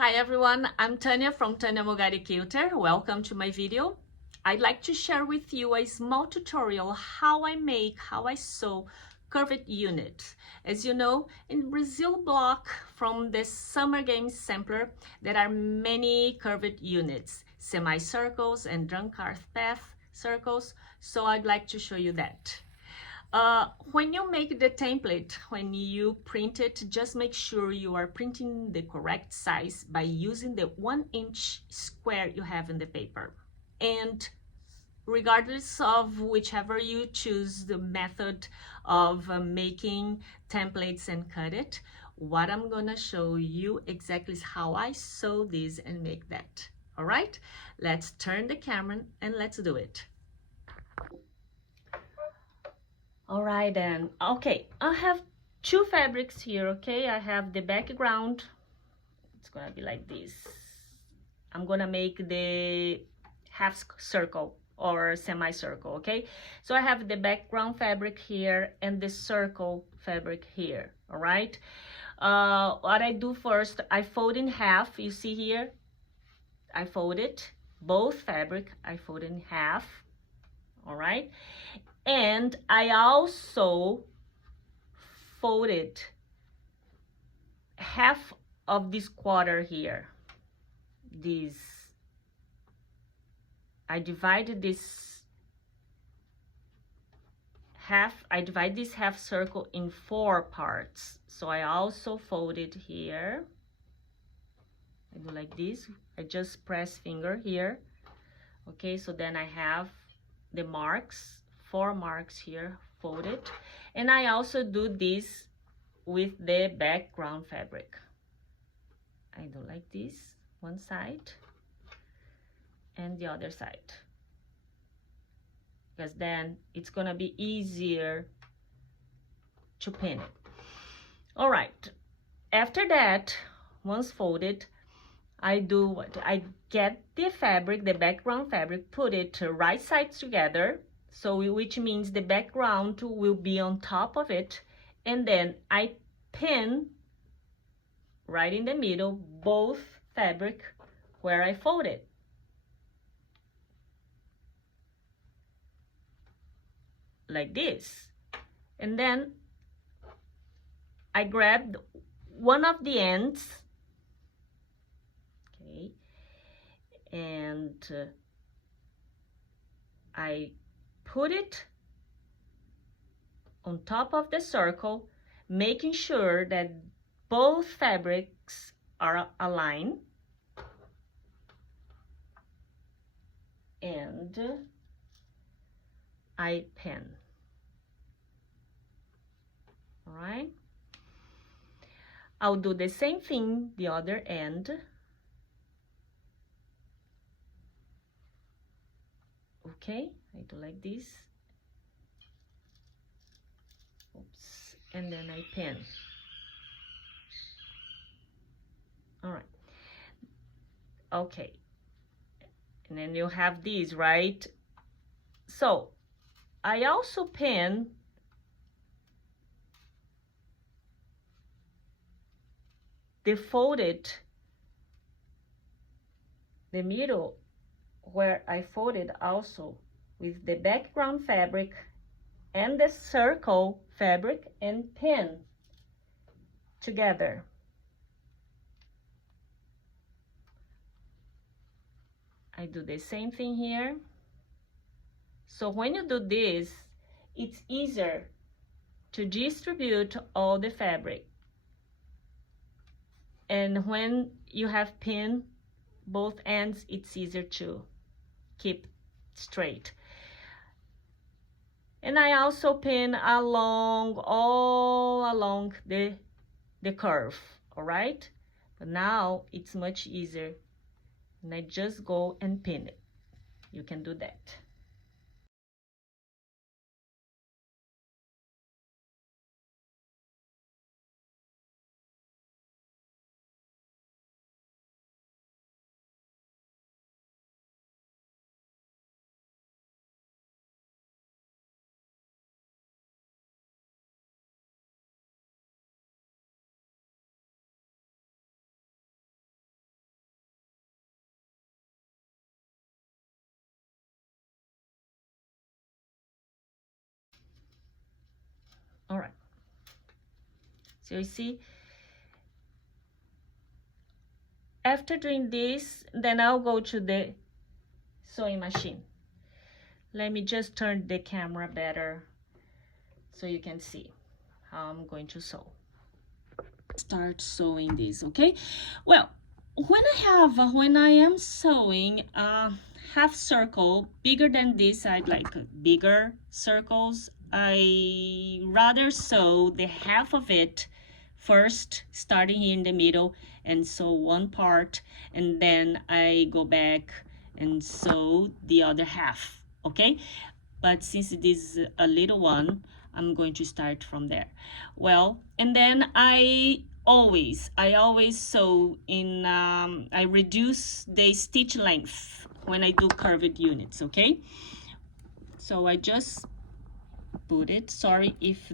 Hi everyone, I'm Tanya from Tanya Mogari Quilter. Welcome to my video. I'd like to share with you a small tutorial how I sew curved unit. As you know, in Brazil block from the Summer Games sampler, there are many curved units, semicircles and Drunkard path circles, so I'd like to show you that. When you make the template, when you print it, just make sure you are printing the correct size by using the 1-inch square you have in the paper. And regardless of whichever you choose the method of making templates and cut it, what I'm gonna show you exactly is how I sew this and make that. All right, let's turn the camera and let's do it. All right then. Okay, I have two fabrics here. Okay, I have the background. It's gonna be like this. I'm gonna make the half circle or semicircle. Okay, so I have the background fabric here and the circle fabric here. All right, what I do first, I fold in half. You see here, I fold it, both fabric, I fold in half. All right, and I also folded half of this quarter here. I divide this half circle in 4 parts. So I also fold it here. I do like this. I just press finger here. Okay, so then I have the marks, 4 marks here folded. And I also do this with the background fabric. I do like this, one side and the other side, because then it's gonna be easier to pin it. All right, after that, once folded, I do what? I get the fabric, the background fabric, put it right sides together, so which means the background will be on top of it, and then I pin right in the middle both fabric where I folded. Like this. And then I grabbed one of the ends, okay, and I put it on top of the circle, making sure that both fabrics are aligned, and I pin. All right, I'll do the same thing the other end. Okay, I do like this. Oops, and then I pin. All right, okay, and then you have these, right? So I also pin the folded, the middle where I folded also with the background fabric and the circle fabric, and pin together. I do the same thing here. So when you do this, it's easier to distribute all the fabric. And when you have pinned both ends, it's easier to keep straight. And I also pin all along the curve, all right? But now it's much easier, and I just go and pin it. You can do that. All right, so you see, after doing this, then I'll go to the sewing machine. Let me just turn the camera better so you can see how I'm going to sew. Start sewing this, okay? Well, when I am sewing a half circle bigger than this, I'd like bigger circles. I rather sew the half of it first, starting here in the middle, and sew one part, and then I go back and sew the other half, okay? But since it is a little one, I'm going to start from there. Well, and then I always sew in, I reduce the stitch length when I do curved units, okay? So I just put it, sorry if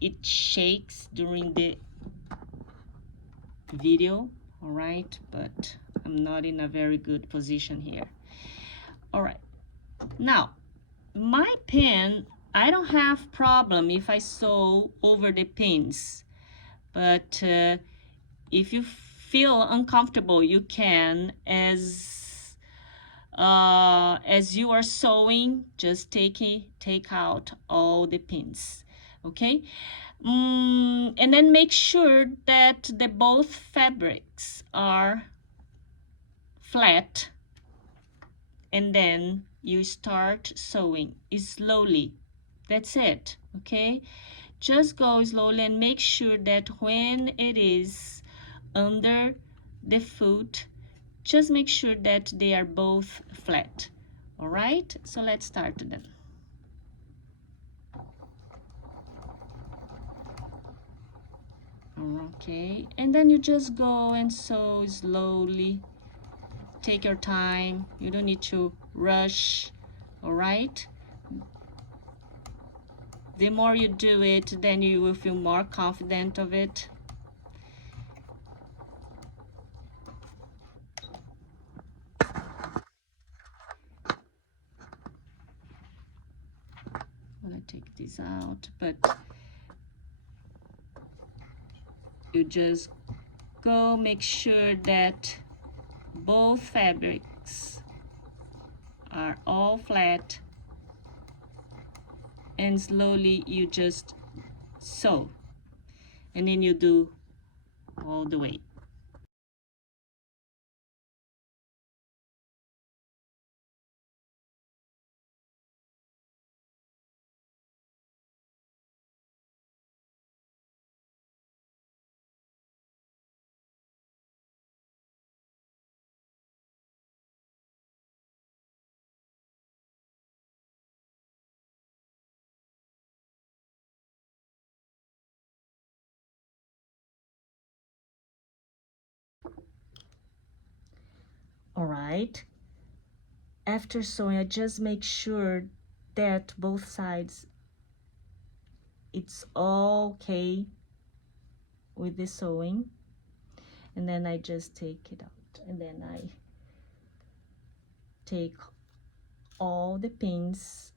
it shakes during the video, all right? But I'm not in a very good position here. All right, now, my pin, I don't have problem if I sew over the pins, but if you feel uncomfortable, you can, as you are sewing, just take out all the pins, okay? And then make sure that the both fabrics are flat, and then you start sewing slowly. That's it, okay? Just go slowly and make sure that when it is under the foot, just make sure that they are both flat. All right, so let's start then. Okay, and then you just go and sew slowly. Take your time, you don't need to rush, all right? The more you do it, then you will feel more confident of it. I'm gonna take this out, but you just go make sure that both fabrics are all flat, and slowly you just sew, and then you do all the way. All right, after sewing, I just make sure that both sides it's all okay with the sewing, and then I just take it out, and then I take all the pins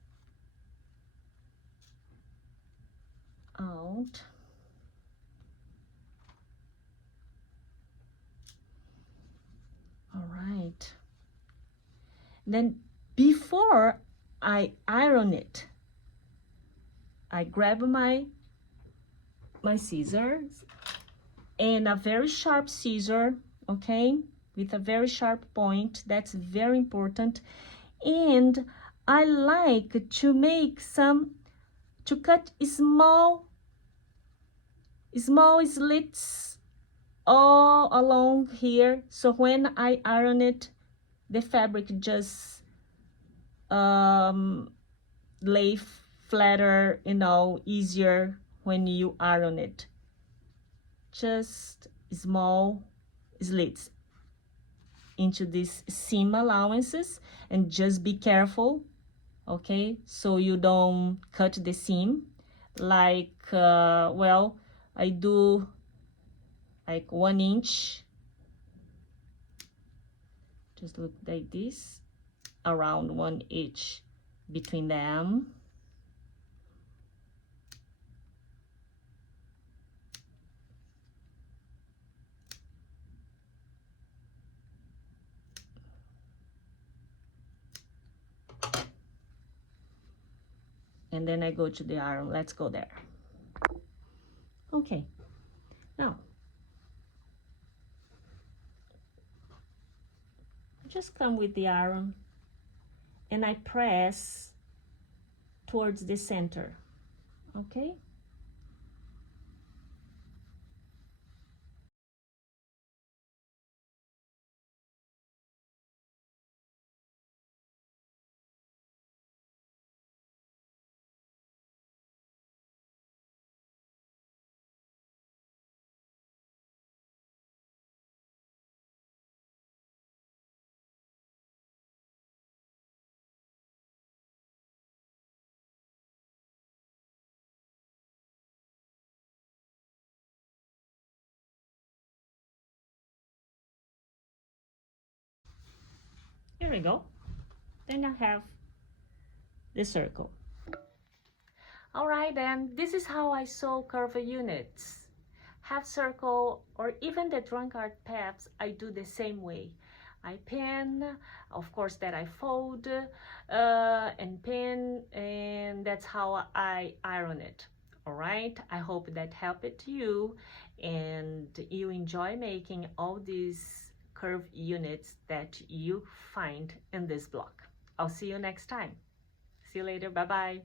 out. All right, then before I iron it, I grab my scissors, and a very sharp scissor, okay, with a very sharp point. That's very important. And I like to make to cut small slits all along here, so when I iron it, the fabric just lay flatter, easier when you iron it. Just small slits into these seam allowances, and just be careful, okay, so you don't cut the seam. Like well, I do like 1 inch, just look like this, around 1 inch between them. and then I go to the iron. Let's go there. Okay, now just come with the iron and I press towards the center, okay? Here we go. Then I have the circle. All right, then this is how I sew curved units. Half circle or even the drunkard paths, I do the same way. I pin, of course that I fold and pin, and that's how I iron it. All right, I hope that helped you and you enjoy making all these curved units that you find in this block. I'll see you next time. See you later, bye-bye.